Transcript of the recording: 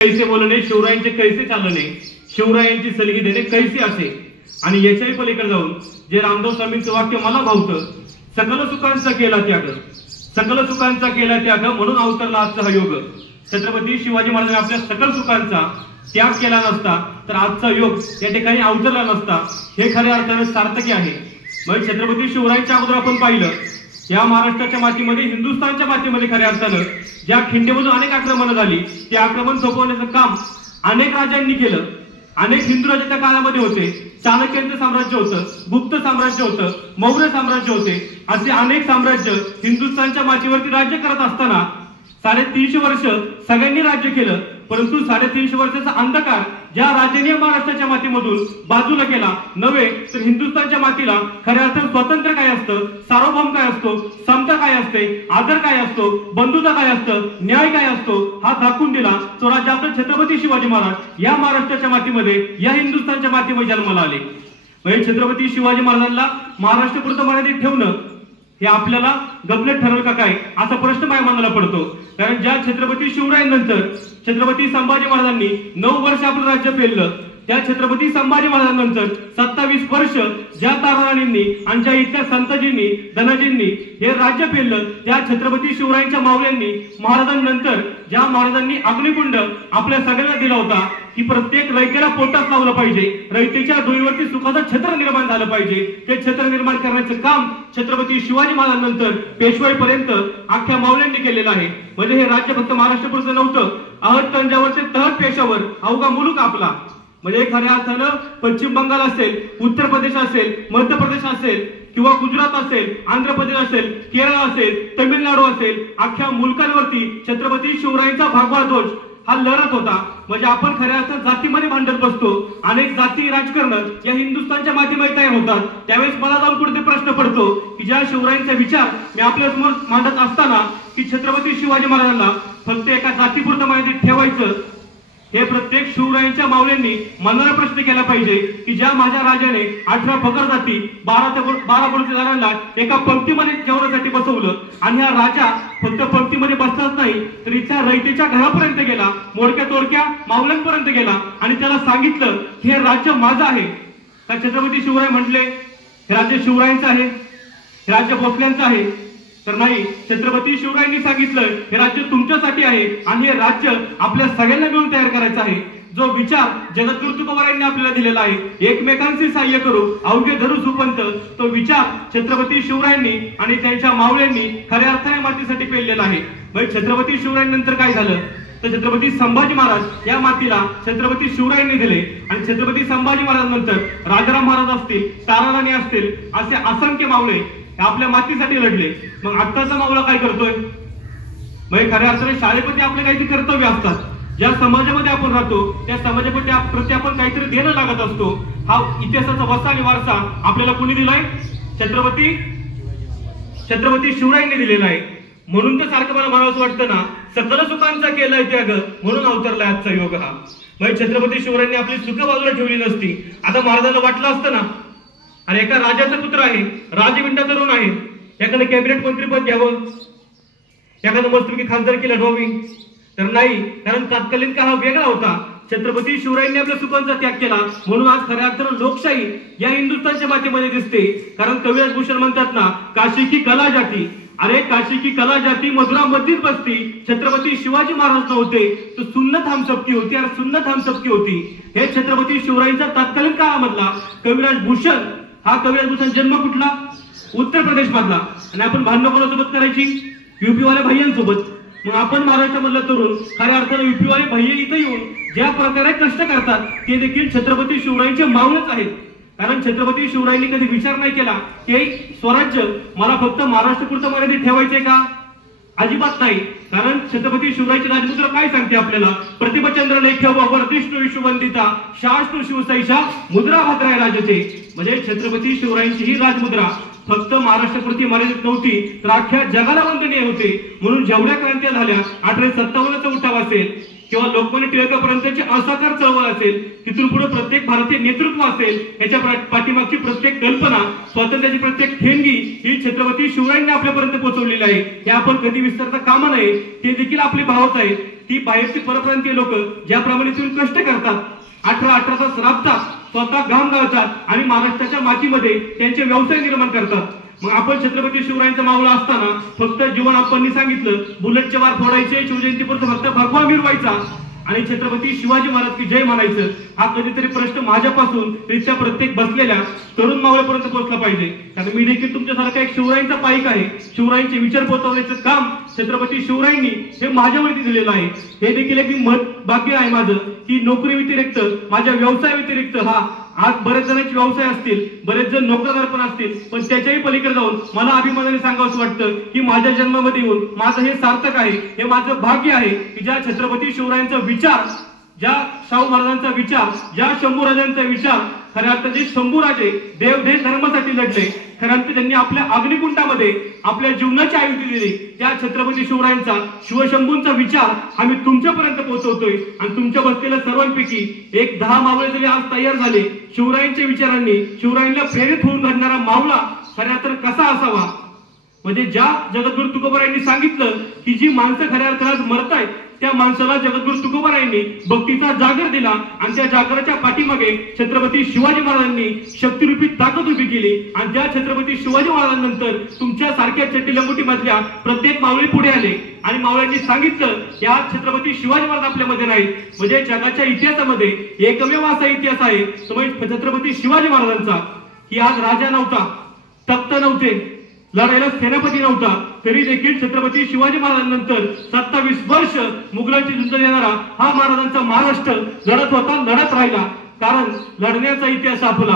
कैसे बोलणे, शिवरायांचे कैसे चालणे, शिवरायांची सलगी देणे कैसे असे. आणि याच्याही पलीकडे जाऊन जे रामदेव स्वामींचं वाक्य मला भावतं, सकल सुखांचा केला त्याग, सकल सुखांचा केला त्याग म्हणून अवतरला आजचा हा योग. छत्रपती शिवाजी महाराजांनी आपल्या सकल सुखांचा त्याग केला नसता तर आजचा योग या ठिकाणी अवतरला नसता. हे खऱ्या अर्थाने सार्थकी आहे. मग छत्रपती शिवरायांच्या अगोदर आपण पाहिलं या महाराष्ट्राच्या मातीमध्ये, हिंदुस्थानच्या मातीमध्ये खऱ्या अर्थानं ज्या खिंडीमधून अनेक आक्रमणं झाली ते आक्रमण थोपवण्याचं काम अनेक राजांनी केलं. अनेक हिंदू राजे त्या काळामध्ये होते. चाणक्यांचं साम्राज्य होतं, गुप्त साम्राज्य होतं, मौर्य साम्राज्य होते. असे अनेक साम्राज्य हिंदुस्थानच्या मातीवरती राज्य करत असताना 350 वर्ष सगळ्यांनी राज्य केलं. परंतु 350 वर्षाचा अंधकार ज्या राजांनी महाराष्ट्राच्या मातीमधून बाजूला केला नव्हे तर हिंदुस्थानच्या मातीला खऱ्या अर्थानं स्वातंत्र्य काय असतं, सार्वभौम काय असतो, समता काय असते, आदर काय असतो, बंधुता काय असतं, न्याय काय असतो हा दाखवून दिला तो राज्य आपले छत्रपती शिवाजी महाराज या महाराष्ट्राच्या मातीमध्ये, या हिंदुस्थानच्या मातीमध्ये जन्माला आले. म्हणजे छत्रपती शिवाजी महाराजांना महाराष्ट्र पुरतं मर्यादित ठेवणं हे आपल्याला गपलेट ठरवलं का काय असा प्रश्न माझ्या मनाला पडतो. कारण ज्या छत्रपती शिवरायांनंतर छत्रपती संभाजी महाराजांनी 9 वर्ष आपलं राज्य पेललं, त्या छत्रपती संभाजी महाराजांनंतर 27 वर्ष ज्या ताराराणींनी आणि ज्या इथल्या संतजींनी धनाजींनी हे राज्य पेललं, त्या छत्रपती शिवरायांच्या मावळ्यांनी महाराजांनंतर ज्या महाराजांनी अग्निकुंड आपल्या सगळ्यांना दिला होता की प्रत्येक रयतेला पोटात लावलं पाहिजे, रयतेच्या धुळीवरती सुखाचं छत्र निर्माण झालं पाहिजे, ते छत्र निर्माण करण्याचं काम छत्रपती शिवाजी महाराजांनंतर पेशवाईपर्यंत अख्ख्या मावळ्यांनी केलेलं आहे. म्हणजे हे राज्य फक्त महाराष्ट्रापुरतं नव्हतं, अहद तंजावर ते तहत पेशावर अवघा मुलूक आपला. म्हणजे खऱ्या अर्थानं पश्चिम बंगाल असेल, उत्तर प्रदेश असेल, मध्य प्रदेश असेल किंवा गुजरात असेल, आंध्र प्रदेश असेल, केरळ असेल, तमिळनाडू असेल, अख्ख्या मुलकांवरती छत्रपती शिवरायांचा भगवा ध्वज हा लढत होता. म्हणजे आपण खऱ्या अर्थात जातीमध्ये भांडत बसतो. अनेक जाती राजकारण या हिंदुस्थानच्या मातीमध्ये तयार होतात. त्यावेळेस मला जाऊन कुठे प्रश्न पडतो की ज्या शिवरायांचा विचार मी आपल्या समोर मांडत असताना की छत्रपती शिवाजी महाराजांना फक्त एका जातीपुरतं मर्यादित ठेवायचं, हे प्रत्येक शिवरायांच्या मावळ्यांनी मनाला प्रश्न केला पाहिजे की ज्या माझ्या राजाने 18 फकर जाती 12 बलुतेदारांना एका पंक्तीमध्ये जेवणासाठी बसवलं आणि हा राजा फक्त पंक्तीमध्ये बसलाच नाही तर इथल्या रयतेच्या घरापर्यंत गेला, मोडक्या तोडक्या मावळ्यांपर्यंत गेला आणि त्याला सांगितलं की हे राज्य माझं आहे. का छत्रपती शिवराय म्हटले हे राज्य शिवरायांचं आहे, हे राज्य भोसल्यांचं आहे? तर नाही, छत्रपती शिवरायांनी सांगितलं हे राज्य तुमच्यासाठी आहे आणि हे राज्य आपल्या सगळ्यांना मिळून तयार करायचं आहे. जो विचार जगद्गुरु तुकोबारायांनी आपल्याला दिलेला आहे, एकमेकांचे सहाय्य करू अवघे धरू सुपंत, तो विचार छत्रपती शिवरायांनी आणि त्यांच्या मावळ्यांनी खऱ्या अर्थाने मातीसाठी पेललेला आहे. म्हणजे छत्रपती शिवरायांनंतर काय झालं तर छत्रपती संभाजी महाराज या मातीला छत्रपती शिवरायांनी दिले आणि छत्रपती संभाजी महाराजांनंतर राजाराम महाराज असतील, ताराराणी असतील, असे असंख्य मावळे आपल्या मातीसाठी लढले. मग आत्ताचा मावळा काय करतोय? म्हणजे खऱ्या अर्थाने शाळेप्रती आपले काहीतरी कर्तव्य असतात. ज्या समाजामध्ये आपण राहतो त्या समाजाप्रती आपण काहीतरी देणं लागत असतो. हा इतिहासाचा वसा आणि वारसा आपल्याला कोणी दिलाय? छत्रपती शिवरायांनी दिलेला आहे. म्हणून तर सारखं मला म्हणावंसं वाटतं ना, सकल सुखांचा केलाय त्याग म्हणून अवतरलाय आजचा योग हा. म्हणजे छत्रपती शिवरायांनी आपली सुख बाजूला ठेवली नसती. आता महाराजांना वाटलं असतं ना आणि एका राजाचा पुत्र आहे, राजविंडा तरुण आहे, एखादं कॅबिनेट मंत्रीपद घ्यावं, एखादं मस्तपैकी खासदारकी लढवावी, तर नाही. कारण तत्कालीन काळ हा वेगळा होता. छत्रपती शिवरायांनी आपल्या सुखांचा त्याग केला म्हणून आज खऱ्या अर्थानं लोकशाही या हिंदुस्थानच्या मातीमध्ये दिसते. कारण कविराज भूषण म्हणतात ना, काशी की कला जाती, अरे काशी की कला जाती मधुरा मस्जिद बसती. छत्रपती शिवाजी महाराज नव्हते तो सुन्नत हम सबकी होती, अरे सुन्नत हम सबकी होती. हे छत्रपती शिवरायांचा तत्कालीन काळामधला कविराज भूषण. हा कविराज भूषण जन्म कुठला? उत्तर प्रदेश मधला. आणि आपण भांडण कोणासोबत करायची? युपी वाल्या भैयांसोबत. मग आपण महाराष्ट्रामधला तरुण खऱ्या अर्थानं युपी वाले भैया इथं येऊन ज्या प्रकारे कष्ट करतात ते देखील छत्रपती शिवरायांचे मावळेच आहेत. कारण छत्रपती शिवरायांनी कधी विचार नाही केला की स्वराज्य मला फक्त महाराष्ट्रापुरतं मर्यादित ठेवायचंय का? अजिबात नाही. कारण छत्रपती शिवरायांची राजमुद्रा काय सांगते आपल्याला? प्रतिभचंद्र लेख वर्धिष्णू विश्ववंदिता शास्त्र शिवसैषा मुद्रा भद्राय राजते. म्हणजे छत्रपती शिवरायांची ही राजमुद्रा फक्त महाराष्ट्रापुरती मर्यादित नव्हती तर अख्ख्या जगाला वंदनीय होते. म्हणून जेवढ्या क्रांत्या झाल्या, 1857चा उठाव असेल किंवा लोकमान्य टिळकापर्यंतची असाकार चळवळ असेल, तिथून पुढे प्रत्येक भारतीय नेतृत्व असेल, याच्या पाठीमागची प्रत्येक कल्पना, स्वातंत्र्याची प्रत्येक ठेंगी ही छत्रपती शिवरायांनी आपल्यापर्यंत पोहोचवलेली आहे. हे आपण कधी विसरता कामा नये. ते देखील आपले भावच आहे. ती बाहेरची परप्रांतीय लोक ज्याप्रमाणे तुम्ही कष्ट करतात, 18 तास राबतात, स्वतः घाम गाळतात आणि महाराष्ट्राच्या मातीमध्ये त्यांचे व्यवसाय निर्माण करतात. मग आपण छत्रपती शिवरायांचा मावळा असताना फक्त जीवन आपण सांगितलं, बुलेटचे वार फोडायचे, शिवजयंतीपुरतं फक्त भगवा मिरवायचा आणि छत्रपती शिवाजी महाराज की जय म्हणायचं, हा कधीतरी प्रश्न माझ्यापासून रित्या प्रत्येक बसलेल्या तरुण मावळ्यापर्यंत पोहोचला पाहिजे. कारण मी देखील तुमच्यासारखा एक शिवरायांचा पाईक आहे. शिवरायांचे विचार पोहोचवण्याचं काम छत्रपती शिवरायांनी हे माझ्यावरती दिलेलं आहे. हे देखील एक मत भाग्य आहे माझं की नोकरी व्यतिरिक्त, माझ्या व्यवसाय व्यतिरिक्त, हा आज बरेच जणांचे व्यवसाय असतील, बरेच जण नोकरदार पण असतील, पण त्याच्याही पलीकडे जाऊन मला अभिमानाने सांगावंसं वाटतं की माझ्या जन्मामध्ये येऊन माझं हे सार्थक आहे, हे माझं भाग्य आहे की ज्या छत्रपती शिवरायांचा विचार, ज्या शाहू महाराजांचा विचार, ज्या शंभूराजांचा विचार, खऱ्या अर्थाने शंभूराजे देश धर्मासाठी लढले. खऱ्या अर्थाने त्यांनी आपल्या अग्निकुंडामध्ये आपल्या जीवनाची आहुती दिली. त्या छत्रपती शिवरायांचा, शिवशंभूंचा विचार आम्ही तुमच्यापर्यंत पोहोचवतोय आणि तुमच्या बसलेल्या सर्वांपैकी एक 10 मावळे जरी आज तयार झाले शिवरायांच्या विचारांनी, शिवरायांना प्रेरित होऊन घडणारा मावळा खऱ्या अर्थाने कसा असावा, म्हणजे ज्या जगद्गुरु तुकोबारायांनी सांगितलं की जी माणसं खऱ्या अर्थाने मरतायत त्या माणसाला जगद्गुरु तुकोबारायांनी भक्तीचा जागर दिला आणि त्या जागराच्या पाठीमागे छत्रपती शिवाजी महाराजांनी शक्तिरूपी ताकद उभी केली आणि त्या छत्रपती शिवाजी महाराजांनंतर तुमच्या सारख्या चट्टी लंगोटी मधल्या प्रत्येक मावळी पुढे आले आणि मावळ्यांनी सांगितलं या छत्रपती शिवाजी महाराज आपल्यामध्ये नाहीत. म्हणजे जगाच्या इतिहासामध्ये एकमेव असा इतिहास आहे तो म्हणजे छत्रपती शिवाजी महाराजांचा की आज राजा नव्हता, तख्त नव्हते, लढायला सेनापती नव्हता, तरी देखील छत्रपती शिवाजी महाराजांनंतर 27 वर्ष मुघलांची झुंज देणारा हा महाराजांचा महाराष्ट्र लढत होता, लढत राहिला. कारण लढण्याचा इतिहास आपला